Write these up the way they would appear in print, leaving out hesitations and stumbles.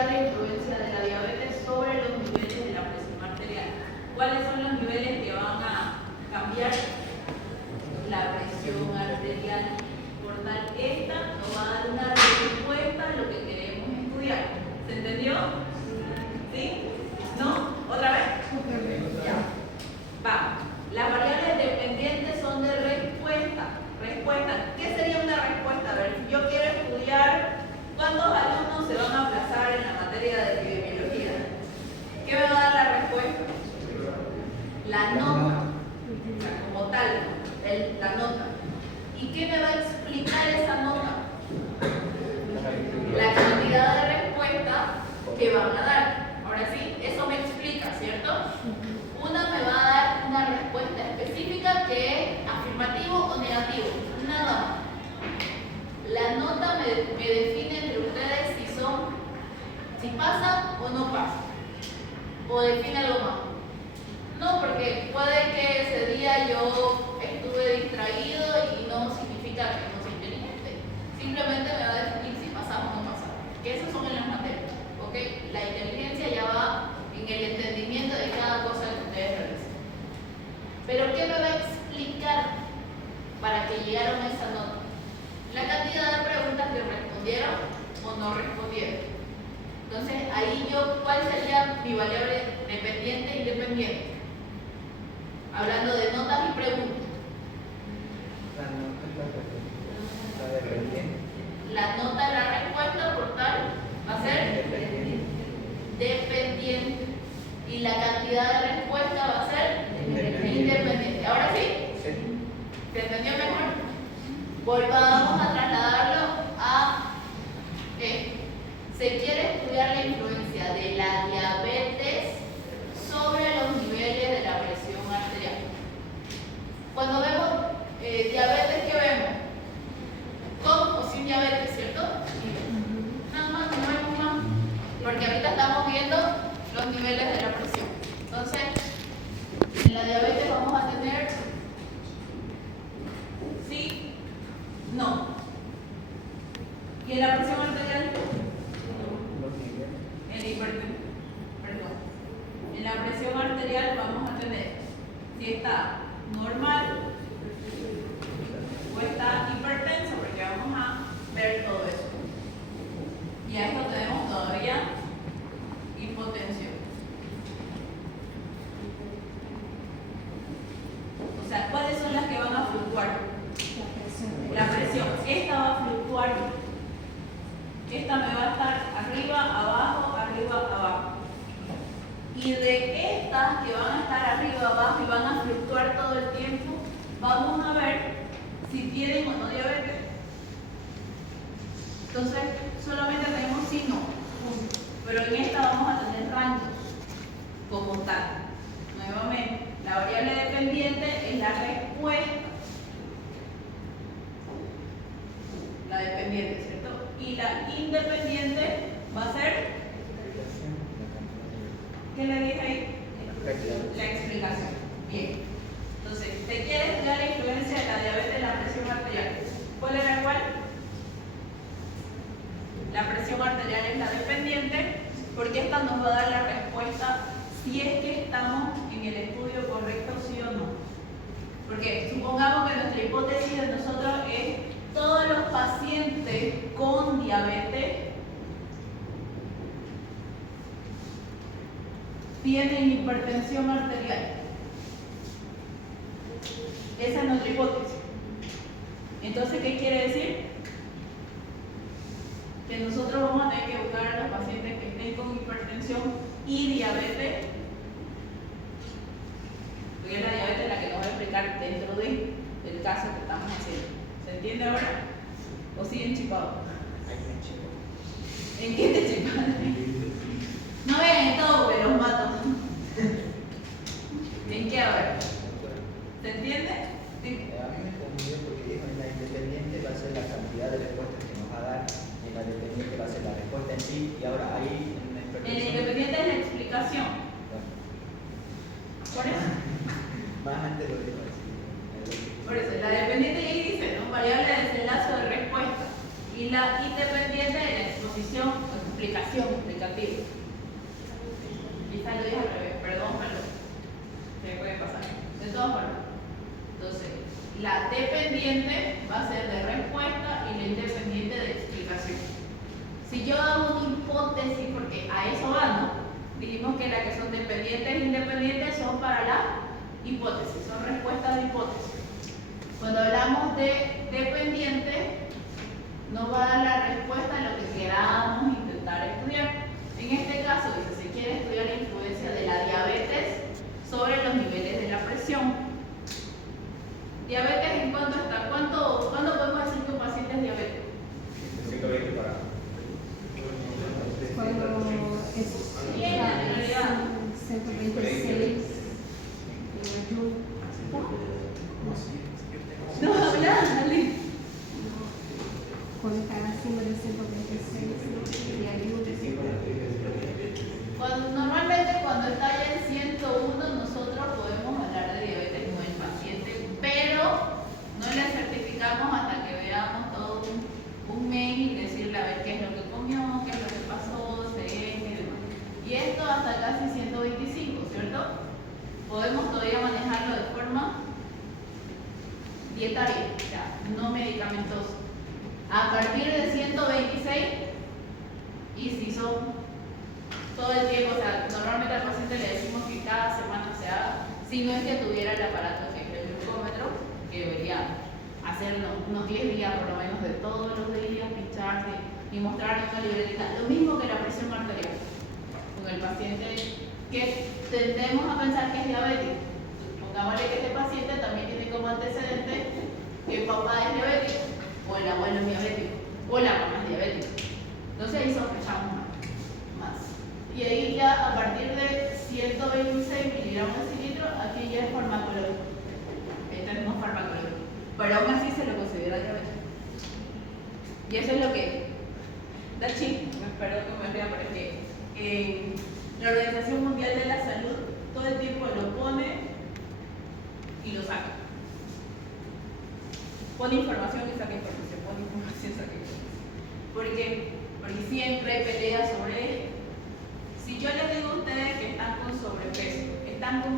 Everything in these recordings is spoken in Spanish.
estudiar la influencia de la diabetes sobre los niveles de la presión arterial. ¿Cuáles son los niveles que van a cambiar la presión arterial? Por tal, esta nos va a dar una respuesta a lo que queremos estudiar. ¿Se entendió? ¿Sí? ¿No? ¿Otra vez? Ya. Vamos. Las variables dependientes son de respuesta. Respuesta. ¿Qué sería una respuesta? A ver, si yo quiero estudiar cuántos alumnos se van a aplazar en la materia de epidemiología, ¿qué me va a dar la respuesta? La nota. O sea, como tal, la nota. ¿Y qué me va a explicar esa nota? La cantidad de respuesta que van a dar. Ahora sí, eso me explica, ¿cierto? Una me va a dar una respuesta específica que es afirmativo o negativo, nada más. La nota me define entre ustedes si pasa o no pasa, o define algo más. No, porque puede que ese día yo estuve distraído y no significa que no soy inteligente. Simplemente me va a definir si pasamos o no pasamos, que esos son en las materias, ¿ok? La inteligencia ya va en el entendimiento de cada cosa que ustedes realizan. Pero ¿qué me va a explicar para que llegaron a esa nota? La cantidad de preguntas que respondieron o no respondieron. Entonces, ahí ¿cuál sería mi variable dependiente e independiente? Hablando de notas y preguntas. La nota de la respuesta, por tal, va a ser dependiente. Y la cantidad de respuesta va a ser independiente. ¿Ahora sí? ¿Se entendió mejor? Volvamos a trasladarlo a esto. Se quiere estudiar la influencia de la diabetes sobre los niveles de la presión arterial. Cuando vemos diabetes, ¿qué vemos? Con o sin diabetes, ¿cierto? Nada más, no vemos más. Porque ahorita estamos viendo los niveles de la presión. Entonces, en la diabetes vamos a tener sí, no. ¿Y en la presión arterial? En la presión arterial vamos a tener si está normal o está hipertenso, porque vamos a ver todo eso. Y a esto tenemos todavía hipotensión. O sea, ¿cuáles son las que van a fluctuar? La presión. Esta va a fluctuar. Esta me va a estar arriba, abajo, abajo. Y de estas que van a estar arriba, abajo y van a fluctuar todo el tiempo, vamos a ver si tienen o no diabetes. Entonces, solamente tenemos sí, no. Pero en esta vamos a tener rangos como tal. Nuevamente, la variable dependiente es la respuesta. La dependiente, ¿cierto? Y la independiente va a ser, ¿qué le dije ahí? La explicación. Bien. Entonces, ¿te quiere estudiar la influencia de la diabetes en la presión arterial? ¿Cuál era cuál? La presión arterial es la dependiente, porque esta nos va a dar la respuesta si es que estamos en el estudio correcto, sí o no. Porque supongamos que nuestra hipótesis de nosotros es todos los pacientes con diabetes tienen hipertensión arterial. Esa es nuestra hipótesis. Entonces, ¿qué quiere decir? Que nosotros vamos a tener que buscar a los pacientes que estén con hipertensión y diabetes. Porque es la diabetes la que nos va a explicar dentro del caso que estamos haciendo. ¿Se entiende ahora? ¿O siguen chipados? ¿En qué te chipados? No vean en todo porque los mato. ¿En qué ahora? ¿Se entiende? Sí. A mí me confundió porque dijo en la independiente va a ser la cantidad de respuestas que nos va a dar, y en la dependiente va a ser la respuesta en sí, y ahora ahí en la En la independiente es la explicación. ¿Por eso? Más antes lo dijo así. Por eso, la dependiente ahí dice, ¿no? Variable de desenlace de respuesta. Y la independiente de la exposición o explicación explicativo. Quizás lo dije al revés, perdón, ¿qué puede pasar? De todas formas. Entonces, la dependiente va a ser de respuesta y la independiente de explicación. Si yo hago una hipótesis, porque a eso va, ¿no? Dijimos que las que son dependientes e independientes son para la hipótesis, son respuestas de hipótesis. Cuando hablamos de dependiente, nos va a dar la respuesta a lo que queramos intentar estudiar. En este caso, dice, se quiere estudiar la influencia de la diabetes sobre los niveles de la presión. ¿Diabetes en cuánto está? ¿Cuándo podemos decir que un paciente es diabético? 120 para. Cuando Bien, en realidad. 126 No, habla, dale. cuando está encima de 126 y ayuda. Normalmente cuando está ya en 101 nosotros podemos hablar de diabetes con el paciente, pero no le certificamos hasta que veamos todo un mes y decirle a ver qué es lo que comió, qué es lo que pasó, se y demás. Y esto hasta casi 125, ¿cierto? Podemos todavía manejarlo de forma dietaria, o sea, no medicamentosa. A partir de 126, y si son todo el tiempo, o sea, normalmente al paciente le decimos que cada semana se haga, si no es que tuviera el aparato que es el glucómetro, que debería hacerlo unos 10 días por lo menos de todos los días, pincharse y mostrar una libretita, lo mismo que la presión arterial. Con el paciente que tendemos a pensar que es diabético, pongámosle que este paciente también tiene como antecedente que el papá es diabético, o el abuelo es diabético, o la mamá es diabética. Entonces ahí sospechamos más. Y ahí ya a partir de 126 miligramos de cilindro, aquí ya es farmacológico. Este es no farmacológico. Pero aún así se lo considera diabetes. Y eso es lo que da chip, espero que me vea, pero es que la Organización Mundial de la Salud todo el tiempo lo pone y lo saca. Pone información y saca información, pone información y saca información. ¿Por qué? Porque siempre hay peleas sobre esto. Si yo les digo a ustedes que están con sobrepeso, ¿están con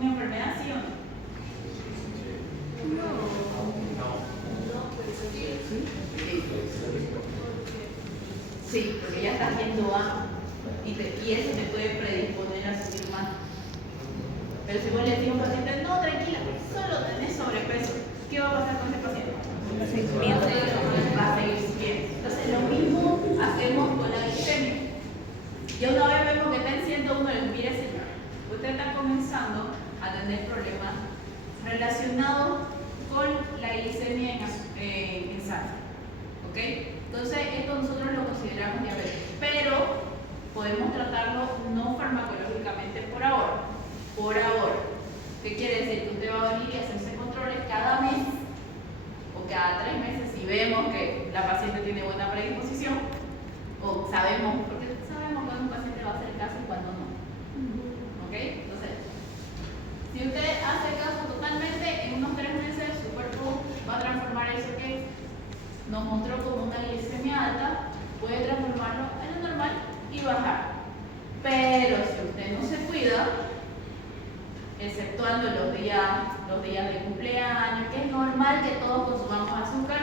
una enfermedad, sí o no? Sí, porque ya estás yendo a y eso te puede predisponer a subir más. Pero si vos le decís a un paciente, no, tranquila, solo tenés sobrepeso, ¿qué va a pasar con ese paciente? Va a seguir subiendo. Entonces lo mismo hacemos con la glicemia. Ya una vez vemos que está en 101, mire señor, usted está comenzando a tener problemas relacionados con la glicemia en sangre. ¿Ok? Entonces esto nosotros lo consideramos diabetes, pero podemos tratarlo no farmacológicamente por ahora. Por ahora. ¿Qué quiere decir? Que usted va a venir y hacerse controles cada mes o cada 3 meses si vemos que la paciente tiene buena predisposición o sabemos, porque sabemos cuando un paciente va a hacer caso y cuando no. ¿Ok? Entonces, si usted hace caso totalmente, en unos 3 meses su cuerpo va a transformar eso que nos mostró como una glicemia alta, puede transformarlo en lo normal y bajar. Pero si usted no se cuida, exceptuando los días de cumpleaños, que es normal que todos consumamos azúcar,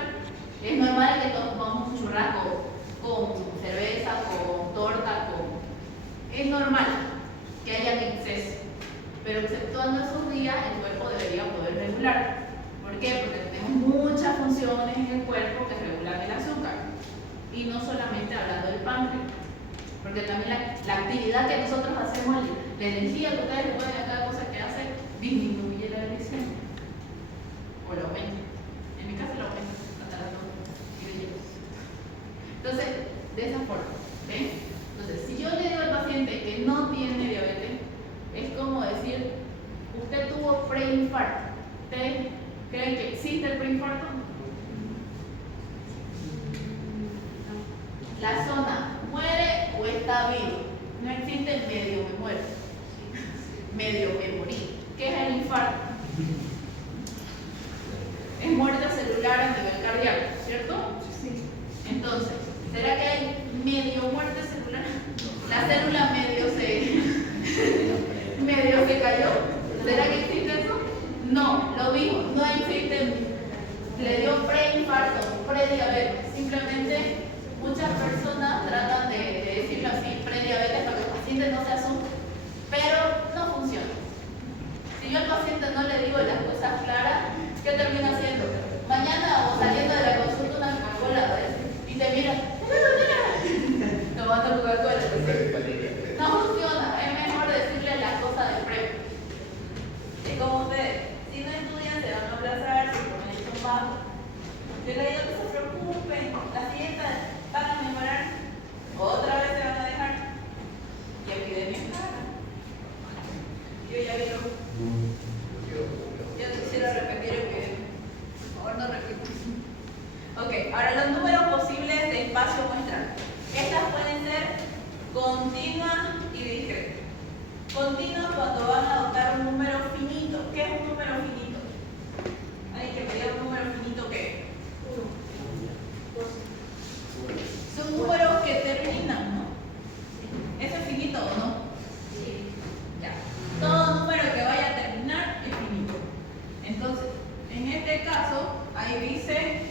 es normal que todos comamos un churrasco con cerveza, con torta, es normal que haya exceso, pero exceptuando esos días el cuerpo debería poder regular. ¿Por qué? Porque tenemos muchas funciones en el cuerpo que regulan el azúcar y no solamente hablando del páncreas, porque también la actividad que nosotros hacemos, la energía que ustedes le ponen a cada cosa que hace, disminuye la glicemia o lo aumenta. En mi caso lo aumenta hasta las 2. Entonces, de esa forma, ¿ven? Entonces, si yo le digo al paciente que no tiene diabetes, es como decir, usted tuvo preinfarto. ¿Ustedes creen que existe el preinfarto? La zona, ¿muere o está vivo? No existe el medio me muero, medio me morí. ¿Qué es el infarto? Es muerte celular a nivel cardíaco, ¿cierto? Sí. Entonces, ¿será que hay medio muerte celular? La célula medio se cayó. ¿Será que existe eso? No, lo mismo, no existe. Le dio preinfarto, prediabetes. Simplemente muchas personas tratan de decirlo así, prediabetes, para que el paciente no se asuste, pero no funciona. Si yo al paciente no le digo las cosas claras, ¿qué termina haciendo? Mañana o saliendo de la consulta una Coca-Cola, ¿ves? Y te mira, tomando Coca-Cola. No funciona, es mejor decirle las cosas de previo. Es como ustedes, si no estudian se van a aplazar, si ponen son bajos. Yo les digo que se preocupen, la siguiente van a mejorar, otra vez se van a dejar. Y epidemia es cara. Yo ya vi lo. Yo quisiera repetir epidemia. Por favor, no repito. Ok, ahora los números posibles de espacio muestral. Estas pueden ser continuas y discretas. Continuas cuando van a adoptar un número finito. ¿Qué es un número finito? ¿Alguien que me diga un número finito qué? Son números que terminan, ¿no? ¿Eso es finito o no? Sí. Ya. Todo número que vaya a terminar es finito. Entonces, en este caso, ahí dice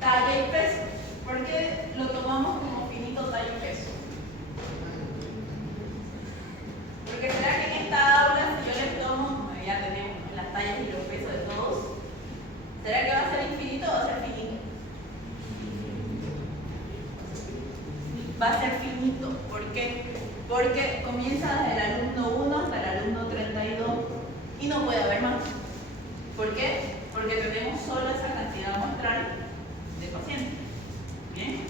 talla y peso. ¿Por qué lo tomamos como finito, talla y peso? Porque será que en esta aula, si yo les tomo, ya tenemos las tallas y los pesos de todos, ¿será que va a ser infinito o va a ser finito? Va a ser finito. ¿Por qué? Porque comienza desde el alumno 1 hasta el alumno 32 y no puede haber más. ¿Por qué? Porque tenemos solo esa cantidad muestral de pacientes. Bien.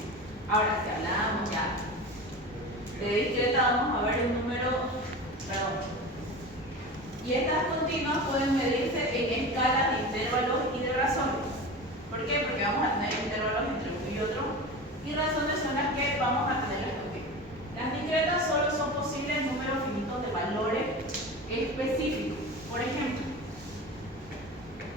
Ahora, si hablamos ya de discreta, vamos a ver el número, perdón. Y estas continuas pueden medirse en escalas de intervalos y de razones. ¿Por qué? Porque vamos a tener intervalos entre uno y otro. Y razones son las que vamos a tener las continuas. Las discretas solo son posibles números finitos de valores específicos. Por ejemplo,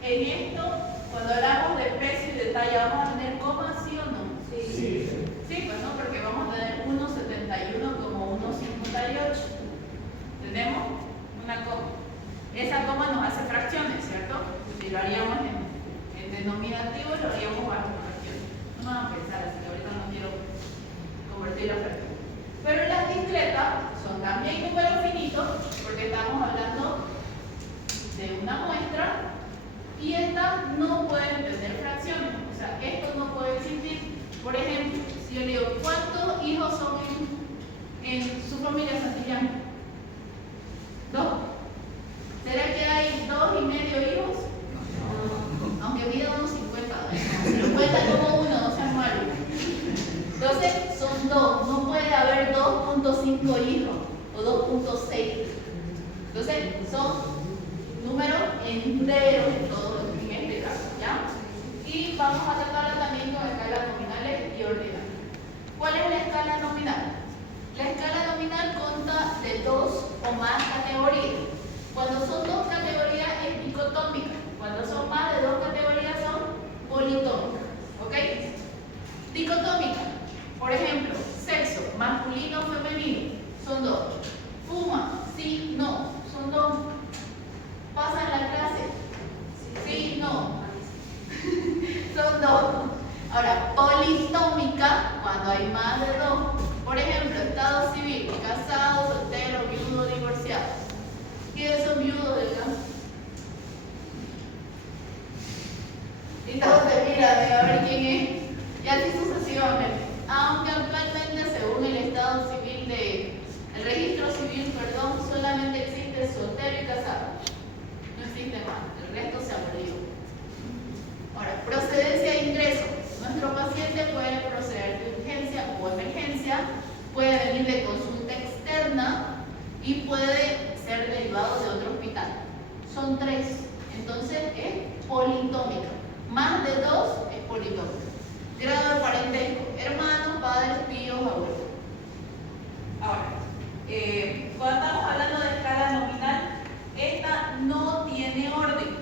en esto, cuando hablamos de peso y de talla, ¿vamos a tener comas, sí o no? Sí. Sí, pues no, porque vamos a tener 1,71 como 1,58. ¿Tenemos? Una coma. Esa coma nos hace fracciones, ¿cierto? Si lo haríamos en denominativo, lo haríamos bajo fracciones. No van a pensar así, que ahorita no quiero convertir la fracción. Pero las discretas son también números finitos, porque estamos hablando de una muestra y estas no pueden tener fracciones. O sea, esto no puede existir. Por ejemplo, si yo le digo, ¿cuántos hijos son en su familia Santillán? 2. ¿Será que hay 2,5 hijos? No. Aunque mida unos 50, pero cuenta como uno, no sean malos. Entonces, son 2. No puede haber 2.5 hijos o 2.6. Entonces, son números enteros en este caso, ¿ya? Y vamos a tratarlo también con escalas nominales y ordinales. ¿Cuál es la escala nominal? La escala nominal consta de 2 o más categorías. Cuando son 2 categorías es dicotómica. Cuando son más de 2 categorías son politómicas. ¿Ok? Dicotómica. Por ejemplo, sexo, masculino o femenino, son 2. Fuma, sí, no, son 2. Pasa en la clase, sí, no, son 2. Ahora, politómica, cuando hay más de 2. Por ejemplo, estado civil, casado, soltero, viudo, divorciado. ¿Quiénes son viudos del campo? Y todos se miran a ver quién es. Y así sucesivamente. Aunque actualmente, según el estado civil el registro civil, solamente existe soltero y casado. No existe más, el resto se abolió. Ahora, procedencia de ingreso. Nuestro paciente puede proceder de urgencia o emergencia, puede venir de consulta externa y puede ser derivado de otro hospital. Son 3, entonces es politómica. Más de 2 es politómica. Grado de parentesco: hermanos, padres, tíos, abuelos. Ahora, cuando estamos hablando de escala nominal, esta no tiene orden.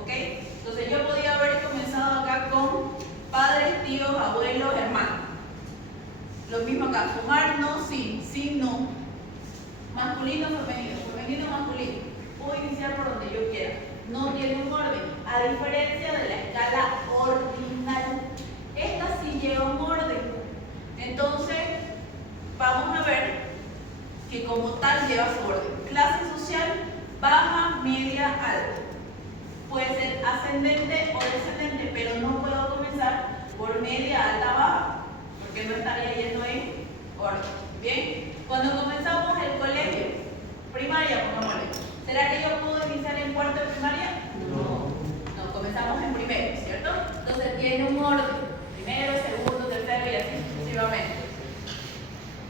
¿Ok? Entonces yo podía haber comenzado acá con padres, tíos, abuelos, hermanos. Lo mismo acá, fumar no, sí, masculino, femenino, femenino, masculino. Puedo iniciar por donde yo quiera. No tiene un orden, a diferencia de la escala ordinal. Esta sí lleva un orden. Entonces, vamos a ver que como tal lleva su orden. Clase social, baja, media, alta. Puede ser ascendente o descendente, pero no puedo comenzar por media, alta, baja, porque no estaría yendo en orden. Bien, cuando comenzamos el colegio, primaria, pongámosle, ¿será que yo puedo iniciar en cuarto de primaria? No, comenzamos en primero, ¿cierto? Entonces tiene un orden, primero, segundo, tercero y así sucesivamente.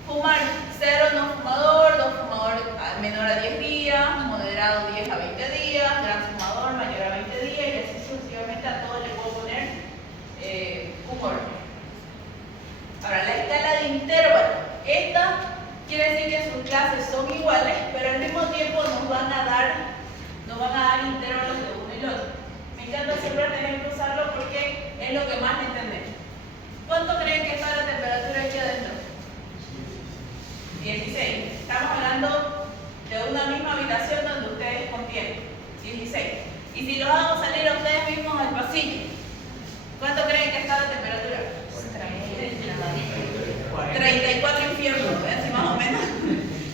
Fumar, 0 no fumador, 2 fumador menor a 10 días, moderado 10 a 20 días, gran fumador mayor a 20 días y así sucesivamente a todos le puedo poner un orden. Ahora, la escala de intervalo. Esta quiere decir que sus clases son iguales, pero al mismo tiempo nos van a dar intervalos de uno y el otro. Me encanta siempre tener que usarlo porque es lo que más entendemos. ¿Cuánto creen que está la temperatura aquí adentro? 16. Estamos hablando de una misma habitación donde ustedes contienen. 16. Y si los hago salir a ustedes mismos al pasillo, ¿cuánto creen que está la temperatura? 34 infiernos, así más o menos.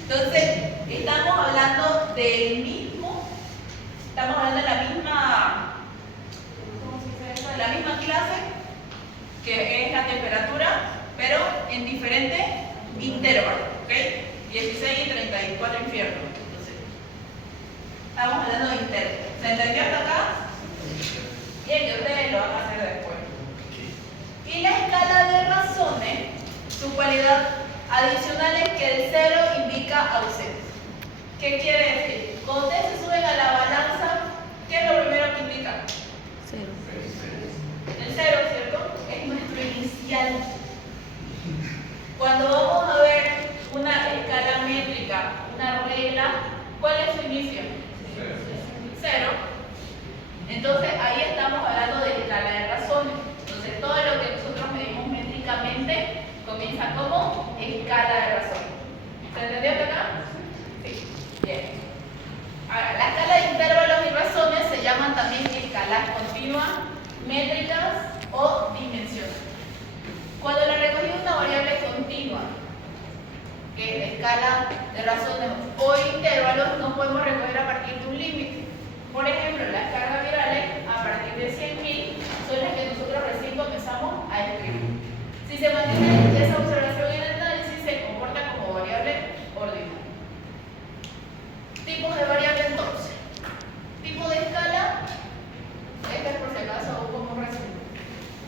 Entonces, estamos hablando del mismo, estamos hablando de la misma, ¿cómo se dice eso? De la misma clase, que es la temperatura, pero en diferentes intervalos, ¿ok? 16 y 34 infiernos. Entonces, estamos hablando de intervalos. ¿Se entendió hasta acá? Bien, que ustedes lo van a hacer después. Y la escala de razones, su cualidad adicional es que el 0 indica ausencia. ¿Qué quiere decir? Cuando ustedes se suben a la balanza, ¿qué es lo primero que indica? 0. El 0, ¿cierto? Es nuestro inicial. Cuando vamos a ver una escala métrica, una regla, ¿cuál es su inicio? 0. Entonces ahí estamos hablando de escala de razones. Entonces todo lo que nosotros medimos métricamente comienza como escala de razones. ¿Se entendió hasta acá? Sí. Bien. Ahora, la escala de intervalos y razones se llaman también escalas continuas, métricas o dimensiones. Cuando le recogí una variable continua, que es de escala de razones o intervalos, no podemos recoger a partir de un límite. Por ejemplo, las cargas virales a partir de 100.000 son las que nosotros recién comenzamos a escribir. Si se mantiene esa observación en el análisis, se comporta como variable ordinal. Tipos de variable entonces. Tipo de escala, este es por si acaso como resumen.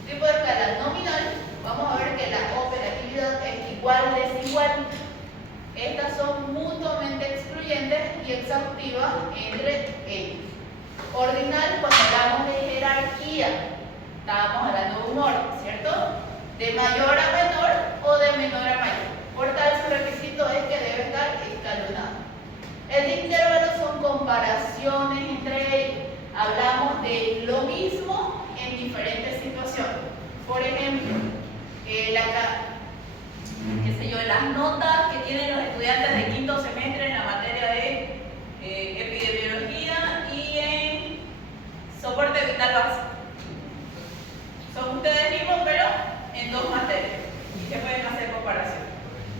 Tipo de escala nominal, vamos a ver que la operatividad es igual-desigual. Estas son mutuamente excluyentes y exhaustivas entre ellos. Ordinal, cuando hablamos de jerarquía, estábamos hablando de un orden, ¿cierto? De mayor a menor o de menor a mayor. Por tal, su requisito es que debe estar escalonado. El de intervalo son comparaciones entre ellos. Hablamos de lo mismo en diferentes situaciones. Por ejemplo, las notas que tienen los estudiantes de quinto semestre en la materia de epidemiología y en soporte vital básico. Son ustedes mismos, pero en 2 materias. Y se pueden hacer comparaciones.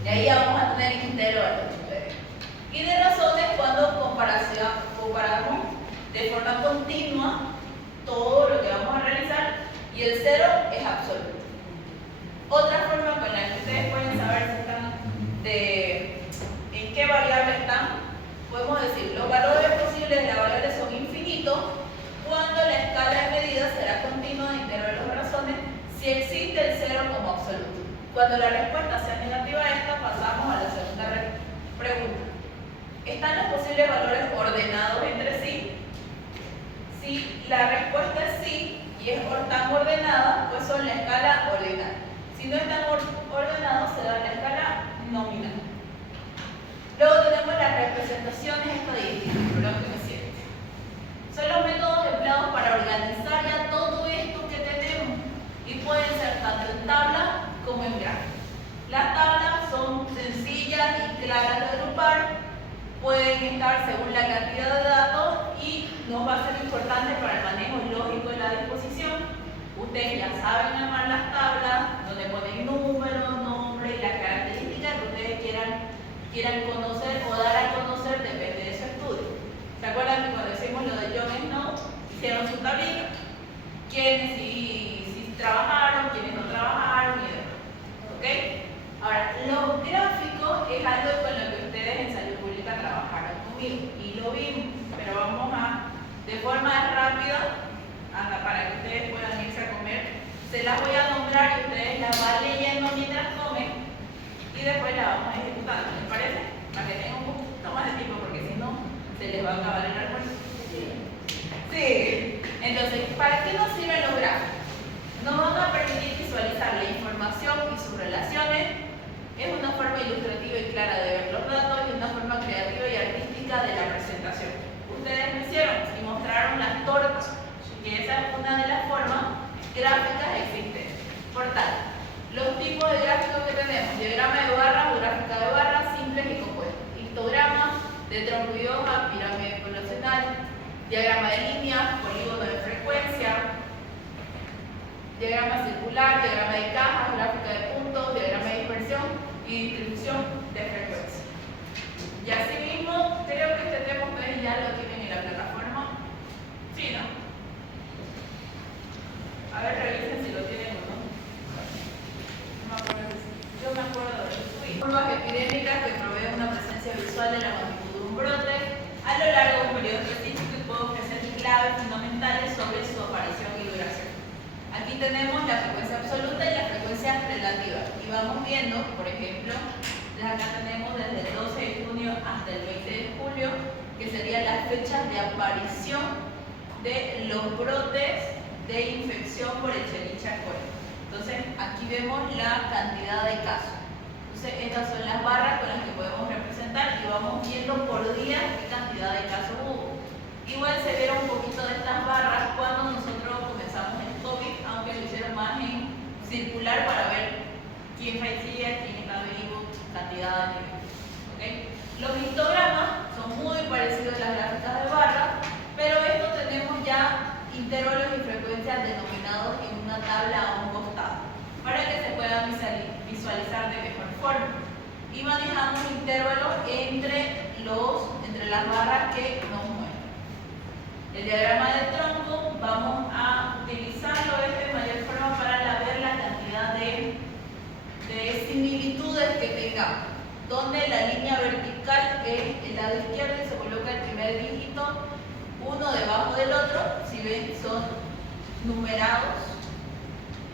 Y ahí vamos a tener intervalos. Y de razones cuando comparamos de forma continua todo lo que vamos a realizar y el 0 es absoluto. Otra forma con la que ustedes pueden saber si están en qué variable están, podemos decir los valores posibles de la variable son infinitos cuando la escala de medidas será continua de intervalos de razones si existe el 0 como absoluto. Cuando la respuesta sea negativa a esta, pasamos a la segunda pregunta. ¿Están los posibles valores ordenados entre sí? Si la respuesta es sí y es tan ordenada, pues son la escala ordinal. Si no están ordenados, se da la escala nominal. Luego tenemos las representaciones estadísticas, próximo 7. Son los métodos empleados para organizar ya todo esto que tenemos y pueden ser tanto en tabla como en gráfico. Las tablas son sencillas y claras de agrupar pueden estar según la cantidad de datos y nos va a ser importante para el manejo lógico de la disposición. Ustedes ya saben armar las tablas donde ponen números, nombres y las características que ustedes quieran conocer o dar a conocer, depende de su estudio. ¿Se acuerdan que cuando hicimos lo de Jon Snow, hicieron su tablita? Quiénes si trabajaron, quiénes no trabajaron y demás. ¿Ok? Ahora, los gráficos es algo con lo que ustedes en salud pública trabajaron conmigo y lo vimos, pero vamos a, de forma rápida, para que ustedes puedan irse a comer, se las voy a nombrar y ustedes las van leyendo mientras comen y después las vamos a ejecutar, ¿les parece? Para que tengan un poquito más de tiempo, porque si no, se les va a acabar el almuerzo. Sí. Entonces, ¿para qué nos sirven los gráficos? Nos van a permitir visualizar la información y sus relaciones. Es una forma ilustrativa y clara de ver los datos y una forma creativa y artística de la presentación. Ustedes lo hicieron y mostraron las tortas, que esa es una de las formas gráficas existentes. Por tal, los tipos de gráficos que tenemos: diagrama de barras, gráfica de barras, simples y compuestos, histogramas de tronco y hoja, pirámide poblacional, diagrama de líneas, polígono de frecuencia, diagrama circular, diagrama de cajas, gráfica de puntos, diagrama de dispersión y distribución de frecuencia. Y asimismo, creo que este tema ustedes ya lo tienen en la plataforma. ¿Sí, no? A ver, revisen si lo tienen o no. Yo me acuerdo de eso. Curvas epidémicas que proveen una presencia visual de la magnitud de un brote a lo largo de un periodo específico y puede ofrecer claves fundamentales sobre su aparición y duración. Aquí tenemos la frecuencia absoluta y la frecuencia relativa. Y vamos viendo, por ejemplo, acá tenemos desde el 12 de junio hasta el 20 de julio, que serían las fechas de aparición de los brotes de infección por Escherichia coli. Entonces, aquí vemos la cantidad de casos. Entonces, estas son las barras con las que podemos representar y vamos viendo por día qué cantidad de casos hubo. Igual se vieron un poquito de estas barras cuando nosotros comenzamos el COVID, aunque lo hicieron más en circular para ver quién fallecía, quién está vivo, cantidad de niveles. ¿Okay? Los histogramas son muy parecidos a las gráficas de barra, pero esto tenemos ya intervalos y frecuencias denominados en una tabla a un costado, para que se puedan visualizar de mejor forma. Y manejamos intervalos entre las barras que nos mueven. El diagrama de tronco vamos a utilizarlo de mayor forma para ver la cantidad de similitudes que tengamos, donde la línea vertical es el lado izquierdo y se coloca el primer dígito uno debajo del otro. Si ven, son numerados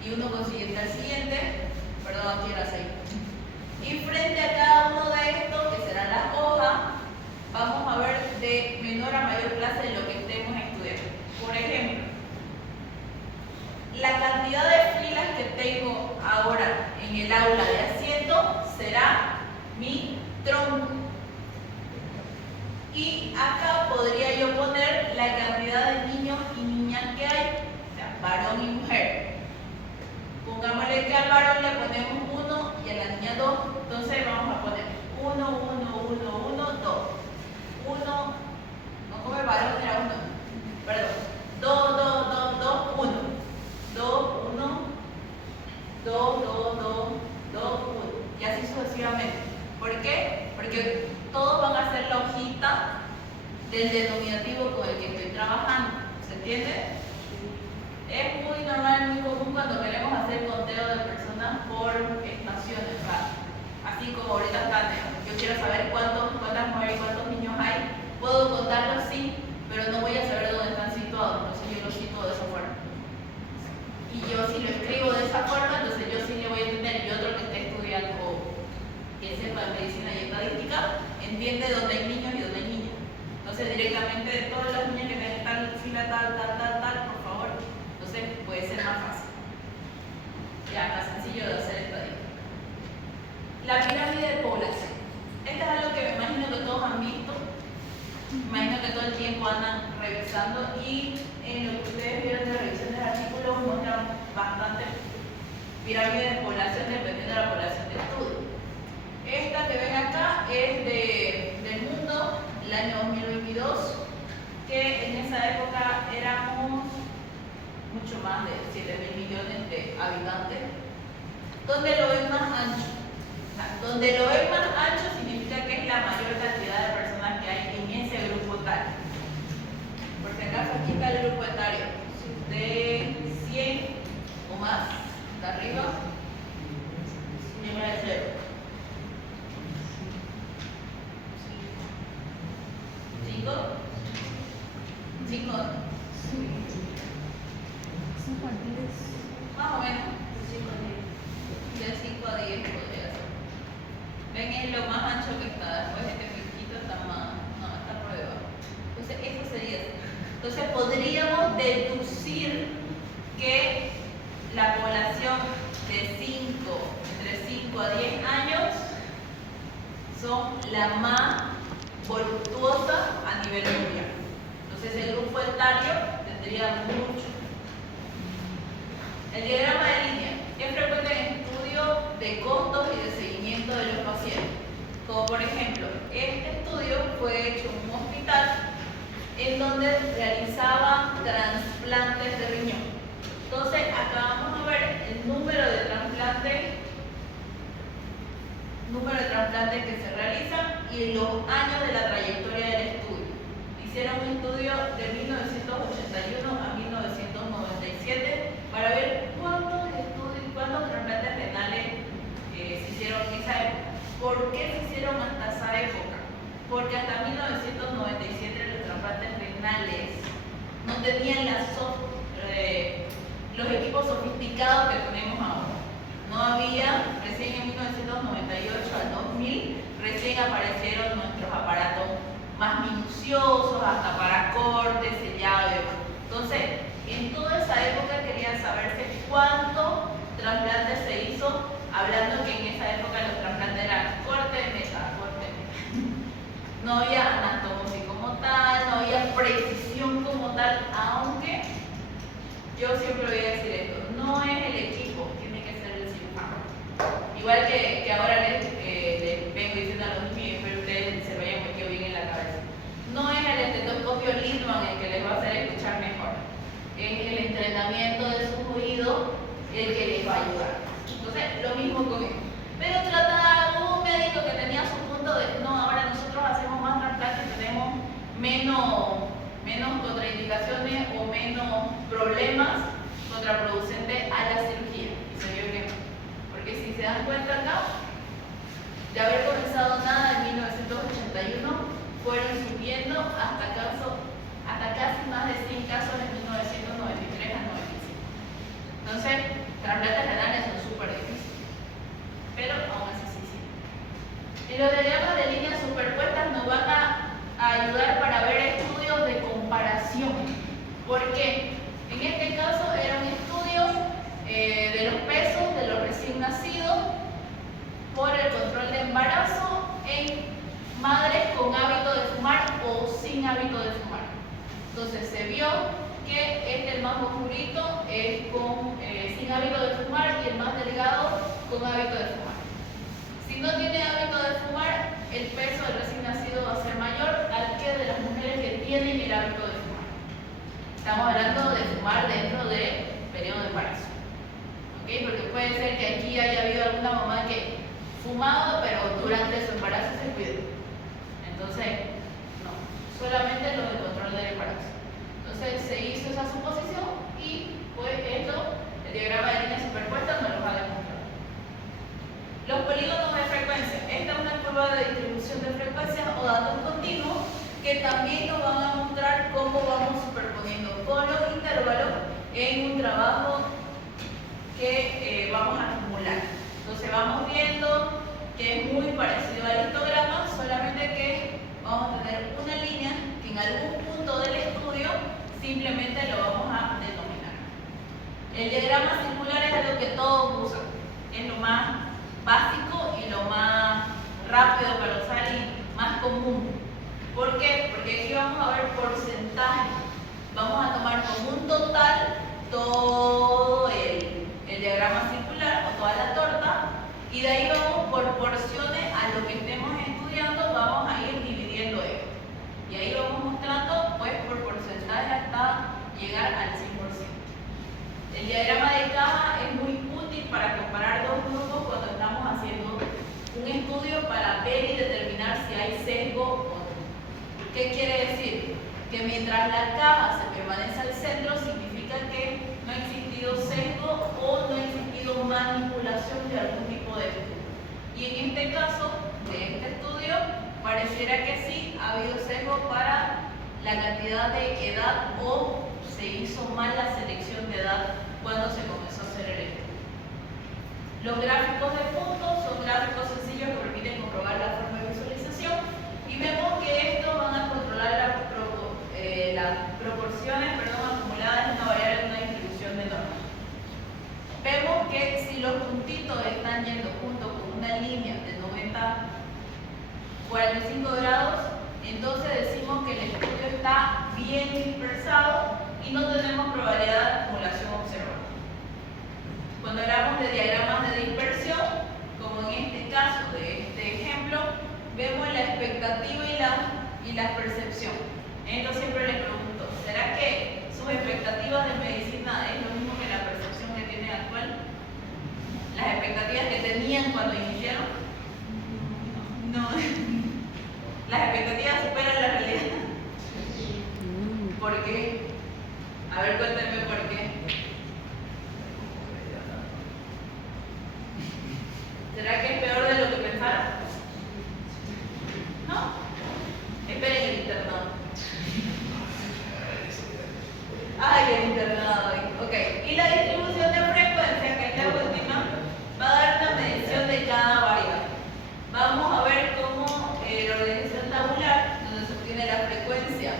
y uno consiguiente al siguiente, perdón, aquí era 6. Y frente a cada uno de estos, que serán las hojas, vamos a ver de menor a mayor clase de lo que estemos estudiando. Por ejemplo, la cantidad de filas que tengo ahora en el aula de asientos será mi tronco. Y acá podría yo poner la cantidad de niños y niñas que hay, o sea, varón y mujer. Pongámosle que al varón le ponemos 1 y a la niña 2, entonces vamos a poner 1, 1, 1, 1, 2. 1, no como el varón era 1, perdón, 2, 2, 2, 2, 1. 2, 1, 2, 2, 2, 2, 1. Y así sucesivamente. ¿Por qué? Porque todos van a ser la hojita del denominativo con el que estoy trabajando. ¿Se entiende? Es muy normal, muy común cuando queremos hacer conteo de personas por estaciones. O sea, así como ahorita están, yo quiero saber cuántas mujeres y cuántos niños hay. Puedo contarlos, sí, pero no voy a saber dónde están situados. Entonces yo los cito de esa forma. Y yo si lo escribo de esa forma, entonces yo sí le voy a entender. Y otro que esté estudiando, que sepa de medicina y estadística, entiende dónde hay niños y dónde hay niñas. Entonces directamente de todas las niñas que tienen tal fila, tal, por favor. Entonces puede ser más fácil. Ya, más sencillo de hacer estadística. La pirámide de población. Esto es algo que me imagino que todos han visto. Me imagino que todo el tiempo andan revisando y en lo que ustedes vieron de revisión de artículos muestran bastante pirámide de población dependiendo de la población de estudio. Esta que ven acá es del mundo más de 7.000 millones de habitantes, donde lo ven más ancho. O sea, donde lo ven más ancho significa que es la mayor cantidad de personas que hay en ese grupo etario. Por si acaso aquí está el grupo etario. Si usted 100 o más, de arriba, número 0. 5, 5, más o menos, de 5 a 10 podría ser. Ven, es lo más ancho que está, después este piquito está más, no, está por debajo. Entonces, eso sería. Entonces, podríamos deducir que la población de entre 5 a 10 años son la más voluptuosa a nivel mundial. Entonces, el grupo etario tendría mucho. El diagrama de línea es frecuente en estudio de costos y de seguimiento de los pacientes. Como por ejemplo, este estudio fue hecho en un hospital en donde realizaban trasplantes de riñón. Entonces, acá vamos a ver el número de trasplantes que se realizan y los años de la trayectoria del estudio. Hicieron un estudio de 1981 a 1997 para ver cuántos trasplantes renales se hicieron en esa época. ¿Por qué se hicieron hasta esa época? Porque hasta 1997 los trasplantes renales no tenían los equipos sofisticados que tenemos ahora. No había, recién en 1998 al 2000, recién aparecieron nuestros aparatos más minuciosos, hasta para corte, sellado y demás. Entonces, en toda esa época quería saberse cuántos trasplantes se hizo, hablando que en esa época los trasplantes eran corte, meta. No había anatomía como tal, no había precisión como tal, aunque yo siempre voy a decir esto, no es el equipo, tiene que ser el cirujano. Igual que ahora les vengo diciendo a los niños, espero ustedes se lo hayan metido bien en la cabeza. No es el estetoscopio Lindman el que les va a hacer escuchar mejor, es el entrenamiento de sus oídos el que les va a ayudar. Entonces, lo mismo con esto. Pero hubo un médico que tenía su punto de, no, ahora nosotros hacemos más trasplantes, tenemos menos contraindicaciones o menos problemas contraproducentes a la cirugía. Y se vio que no. Porque si se dan cuenta acá, de haber comenzado nada en 1981, fueron subiendo hasta casi más de 100 casos en 1993 al 95. Entonces, trasplantes renales son súper difíciles, pero aún así sí. Y los diagramas de líneas superpuestas nos van a ayudar para ver estudios de comparación. ¿Por qué? En este caso era un estudio de los pesos de los recién nacidos por el control de embarazo en madres con hábito de fumar o sin hábito de fumar. Entonces se vio que el más oscurito es sin hábito de fumar y el más delgado con hábito de fumar. Si no tiene hábito de fumar, el peso del recién nacido va a ser mayor al que de las mujeres que tienen el hábito de fumar. Estamos hablando de fumar dentro del periodo de embarazo. ¿Okay? Porque puede ser que aquí haya habido alguna mamá que fumaba, pero durante su embarazo se cuidó. Entonces, no, solamente lo del control del embarazo. Entonces se hizo esa suposición y pues esto, el diagrama de líneas superpuestas nos lo va a demostrar. Los polígonos de frecuencia. Esta es una curva de distribución de frecuencias o datos continuos que también nos van a mostrar cómo vamos superponiendo con los intervalos en un trabajo que vamos a acumular. Entonces vamos viendo que es muy parecido al histograma, solamente que vamos a tener una línea que en algún punto del estudio simplemente lo vamos a denominar. El diagrama circular es algo que todos usan, es lo más básico y lo más rápido para usar y más común. ¿Por qué? Porque aquí vamos a ver porcentaje. Vamos a tomar como un total todo el diagrama circular o toda la torta y de ahí vamos por porciones a lo que estemos estudiando, vamos a ir dividiendo esto. Y ahí vamos mostrando pues por porcentaje hasta llegar al 100%. ver y determinar si hay sesgo o no. ¿Qué quiere decir? Que mientras la caja se permanece al centro, significa que no ha existido sesgo o no ha existido manipulación de algún tipo de estudio. Y en este caso, de este estudio, pareciera que sí ha habido sesgo para la cantidad de edad o se hizo mal la selección de edad cuando se comenzó a hacer el estudio. Los gráficos de puntos son gráficos sencillos que permiten comprobar la forma de visualización y vemos que estos van a controlar las proporciones acumuladas en una variable de una distribución de normas. Vemos que si los puntitos están yendo junto con una línea de 45 grados, entonces decimos que el estudio está bien dispersado y no tenemos probabilidad de acumulación observada. Cuando hablamos de diagramas de dispersión, como en este caso de este ejemplo, vemos la expectativa y la percepción. Entonces siempre les pregunto, ¿será que sus expectativas de medicina es lo mismo que la percepción que tienen actual? ¿Las expectativas que tenían cuando iniciaron? No. ¿Las expectativas superan la realidad? ¿Por qué? A ver, cuéntenme por qué. ¿Será que es peor de lo que pensaron? ¿No? Esperen el internado. Ay, el internado. Ok. Y la distribución de frecuencia, que es la última, va a dar una medición de cada variable. Vamos a ver cómo la organización tabular, donde se obtiene la frecuencia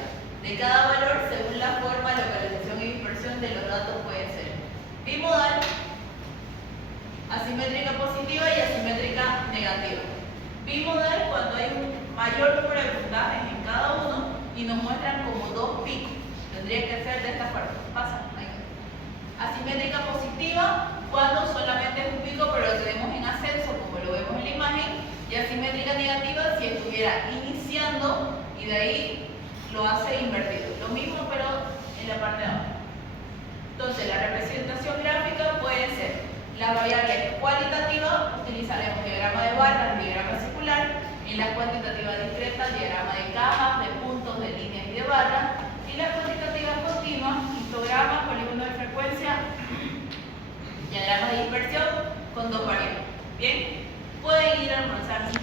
de cada valor según la forma, localización y dispersión de los datos puede ser bimodal, asimétrica positiva y asimétrica negativa. Bimodal cuando hay un mayor número de puntajes en cada uno y nos muestran como dos picos. Tendría que ser de esta forma. Pasa. Ahí. Asimétrica positiva cuando solamente es un pico pero lo tenemos en ascenso como lo vemos en la imagen. Y asimétrica negativa si estuviera iniciando y de ahí lo hace invertido. Lo mismo pero en la parte de abajo. Entonces la representación gráfica puede ser la variable cualitativa, utilizaremos diagrama de barras, diagrama circular, en la cuantitativa discreta, diagrama de cajas, de puntos, de líneas y de barras, y la cuantitativa continua, histograma, polígono de frecuencia, diagrama de dispersión con dos variables. Bien, pueden ir a almorzar.